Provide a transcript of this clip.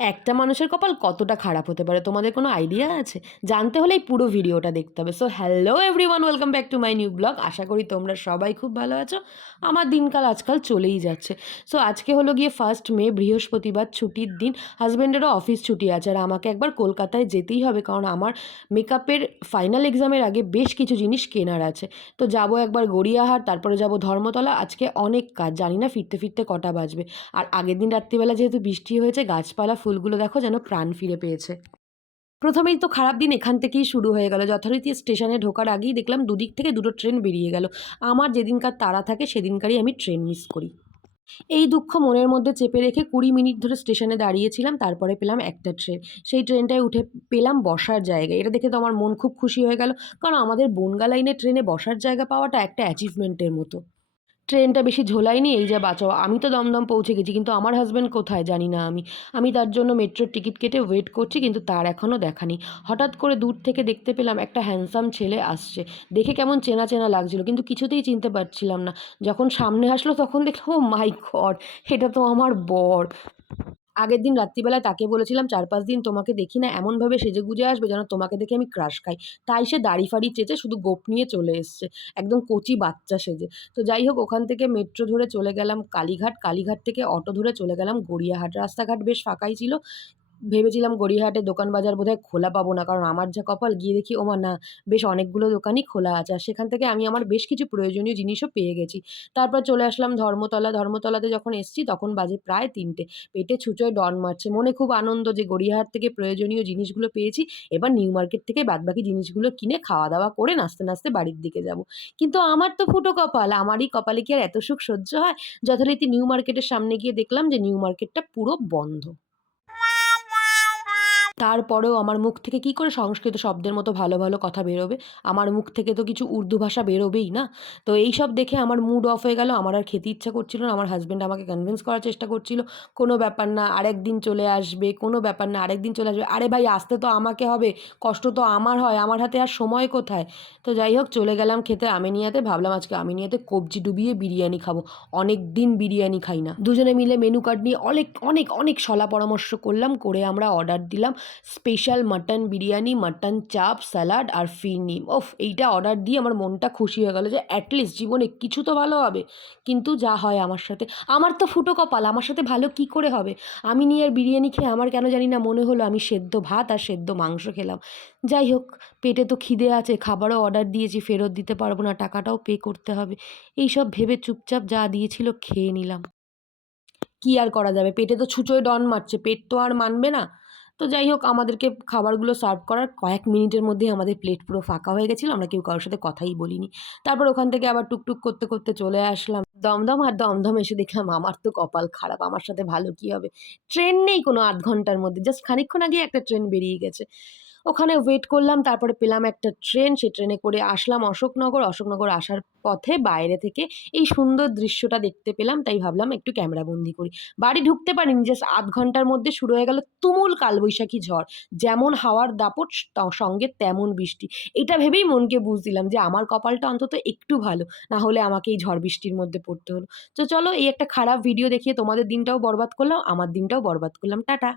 একটা মানুষের কপাল কতটা খারাপ হতে পারে? তোমাদের কোনো আইডিয়া আছে? জানতে হলে এই পুরো ভিডিওটা দেখতে হবে। So hello everyone welcome back to my new blog আশা করি তোমরা সবাই খুব ভালো আছো। আমার দিনকাল আজকাল চলেই যাচ্ছে। সো আজকে হলো গিয়ে ফার্স্ট মে, বৃহস্পতিবার ছুটির দিন। হাজব্যান্ডেরও অফিস ছুটি আছে। আর আমাকে একবার কলকাতায় যেতেই হবে, কারণ আমার মেকআপের ফাইনাল এক্সামের আগে বেশ কিছু জিনিস কেনার আছে। তো যাব একবার গড়িয়াহাট, তারপরে যাব ধর্মতলা। আজকে অনেক কাজ। জানি না ফিরতে ফিরতে কটা বাজবে। আর আগের দিন রাত্রিবেলা যেহেতু বৃষ্টি হয়েছে, গাছপালা ফুলগুলো দেখো যেন প্রাণ ফিরে পেয়েছে। প্রথমেই তো খারাপ দিন এখান থেকেই শুরু হয়ে গেল। যথারীতি স্টেশনে ঢোকার আগেই দেখলাম দুদিক থেকে দুটো ট্রেন বেরিয়ে গেল। আমার যেদিনকার তাড়া থাকে সেদিনকারই আমি ট্রেন মিস করি। এই দুঃখ মনের মধ্যে চেপে রেখে কুড়ি মিনিট ধরে স্টেশনে দাঁড়িয়েছিলাম, তারপরে পেলাম একটা ট্রেন। সেই ট্রেনটায় উঠে পেলাম বসার জায়গা এটা দেখে তো আমার মন খুব খুশি হয়ে গেল, কারণ আমাদের বনগা লাইনে ট্রেনে বসার জায়গা পাওয়াটা একটা অ্যাচিভমেন্টের মতো। ট্রেনটা বেশি ঝোলায়নি, এই যা বাঁচাও। আমি তো দমদম পৌঁছে গেছি, কিন্তু আমার হাজব্যান্ড কোথায় জানি না আমি। আমি তার জন্য মেট্রোর টিকিট কেটে ওয়েট করছি, কিন্তু তার এখনও দেখানি হঠাৎ করে দূর থেকে দেখতে পেলাম একটা হ্যান্ডসাম ছেলে আসছে। দেখে কেমন চেনা চেনা লাগছিল, কিন্তু কিছুতেই চিনতে পারছিলাম না। যখন সামনে আসলো, তখন দেখলাম ও মাই গড এটা তো আমার বর। আগের দিন রাত্রিবেলায় তাকে বলেছিলাম চার পাঁচ দিন তোমাকে দেখি না, এমনভাবে সেজে গুজে আসবে যেন তোমাকে দেখে আমি ক্রাশ খাই। তাই সে দাড়ি ফাড়ি চেচে শুধু গোপ নিয়ে চলে এসছে, একদম কচি বাচ্চা সেজে। তো যাই হোক, ওখান থেকে মেট্রো ধরে চলে গেলাম কালীঘাট। কালীঘাট থেকে অটো ধরে চলে গেলাম গড়িয়াহাট। রাস্তাঘাট বেশ ফাঁকাই ছিল। ভেবেছিলাম গড়িয়াহাটে দোকান বাজার বোধহয় খোলা পাবো না, কারণ আমার যা কপাল, গিয়ে দেখি, ওমা, না, বেশ অনেকগুলো দোকানই খোলা আছে। আর সেখান থেকে আমি আমার বেশ কিছু প্রয়োজনীয় জিনিসও পেয়ে গেছি। তারপর চলে আসলাম ধর্মতলা। ধর্মতলাতে যখন এসছি, তখন বাজে প্রায় তিনটে। পেটে ছুঁচোয় ডন মারছে। মনে খুব আনন্দ যে গড়িয়াহাট থেকে প্রয়োজনীয় জিনিসগুলো পেয়েছি। এবার নিউ মার্কেট থেকে বাদবাকি জিনিসগুলো কিনে খাওয়া দাওয়া করে নাচতে নাচতে বাড়ির দিকে যাব। কিন্তু আমার তো ফুটো কপাল, আমারই কপালে কি আর এত সুখ সহ্য হয়? যথারীতি নিউ মার্কেটের সামনে গিয়ে দেখলাম যে নিউ মার্কেটটা পুরো বন্ধ। তারপরেও আমার মুখ থেকে কি করে সংস্কৃত শব্দের মতো ভালো ভালো কথা বেরোবে? আমার মুখ থেকে তো কিছু উর্দু ভাষা বেরোবেই না। তো এই সব দেখে আমার মুড অফ হয়ে গেল, আমার আর খেতে ইচ্ছা করছিল না, আমার হাজব্যান্ড আমাকে কনভিন্স করার চেষ্টা করছিল, কোনো ব্যাপার না আরেক দিন চলে আসবে, কোনো ব্যাপার না আরেক দিন চলে আসবে। আরে ভাই, আসতে তো আমাকে হবে, কষ্ট তো আমার হয়, আমার হাতে আর সময় কোথায়? তো যাই হোক, চলে গেলাম খেতে আমিনিয়াতে, ভাবলাম আজকে আমিনিয়াতে কবজি ডুবিয়ে বিরিয়ানি খাব। অনেক দিন বিরিয়ানি খাই না। দুজনে মিলে মেনু কার্ড নিয়ে অনেক অনেক অনেক সলা পরামর্শ করলাম, করে আমরা অর্ডার দিলাম। Special mutton biryani mutton chaap salad আর ফিরনি ওফ এইটা অর্ডার দিয়ে আমার মনটা খুশি হয়ে গেল যে অ্যাটলিস্ট জীবনে কিছু তো ভালো হবে। কিন্তু যা হয় আমার সাথে। আমার তো ফুটো কপাল, আমার সাথে ভালো কি করে হবে? আমি নিয়ে আর বিরিয়ানি খেয়ে আমার কেন জানি না মনে হলো আমি সেদ্ধ ভাত আর সেদ্ধ মাংস খেলাম। যাই হোক, পেটে তো খিদে আছে, খাবারও অর্ডার দিয়েছি, ফেরত দিতে পারব না, টাকাটাও পে করতে হবে। এই সব ভেবে চুপচাপ যা দিয়েছিল খেয়ে নিলাম। কি আর করা যাবে? পেটে তো ছুঁচোয় ডন মারছে, পেট তো আর মানবে না। তো যাই হোক, আমাদেরকে খাবারগুলো সার্ভ করার কয়েক মিনিটের মধ্যে আমাদের প্লেট পুরো ফাঁকা হয়ে গেছিল, আমরা কেউ কারোর সাথে কথাই বলিনি। তারপর ওখান থেকে আবার টুকটুক করতে করতে চলে আসলাম। দমদম আর দমদম এসে দেখলাম আমার তো কপাল খারাপ, আমার সাথে ভালো কি হবে? ট্রেন নেই কোনো আধ ঘণ্টার মধ্যে জাস্ট খানিক্ষণ আগে একটা ট্রেন বেরিয়ে গেছে। ওখানে ওয়েট করলাম, তারপরে পেলাম একটা ট্রেন সেই ট্রেনে করে আসলাম অশোকনগর। অশোকনগর আসার পথে বাইরে থেকে এই সুন্দর দৃশ্যটা দেখতে পেলাম, তাই ভাবলাম একটু ক্যামেরাবন্দি করি। বাড়ি ঢুকতে পারিনি জাস্ট আধ ঘণ্টার মধ্যে শুরু হয়ে গেল তুমুল কালবৈশাখী ঝড়। যেমন হাওয়ার দাপট সঙ্গে তেমন বৃষ্টি। এটা ভেবেই মনকে বুঝ দিলাম যে আমার কপালটা অন্তত একটু ভালো, না হলে আমাকে এই ঝড় বৃষ্টির মধ্যে পড়তে হলো। তো চলো এই একটা খারাপ ভিডিও দেখিয়ে তোমাদের দিনটাও বরবাদ করলাম, আমার দিনটাও বরবাদ করলাম। টাটা!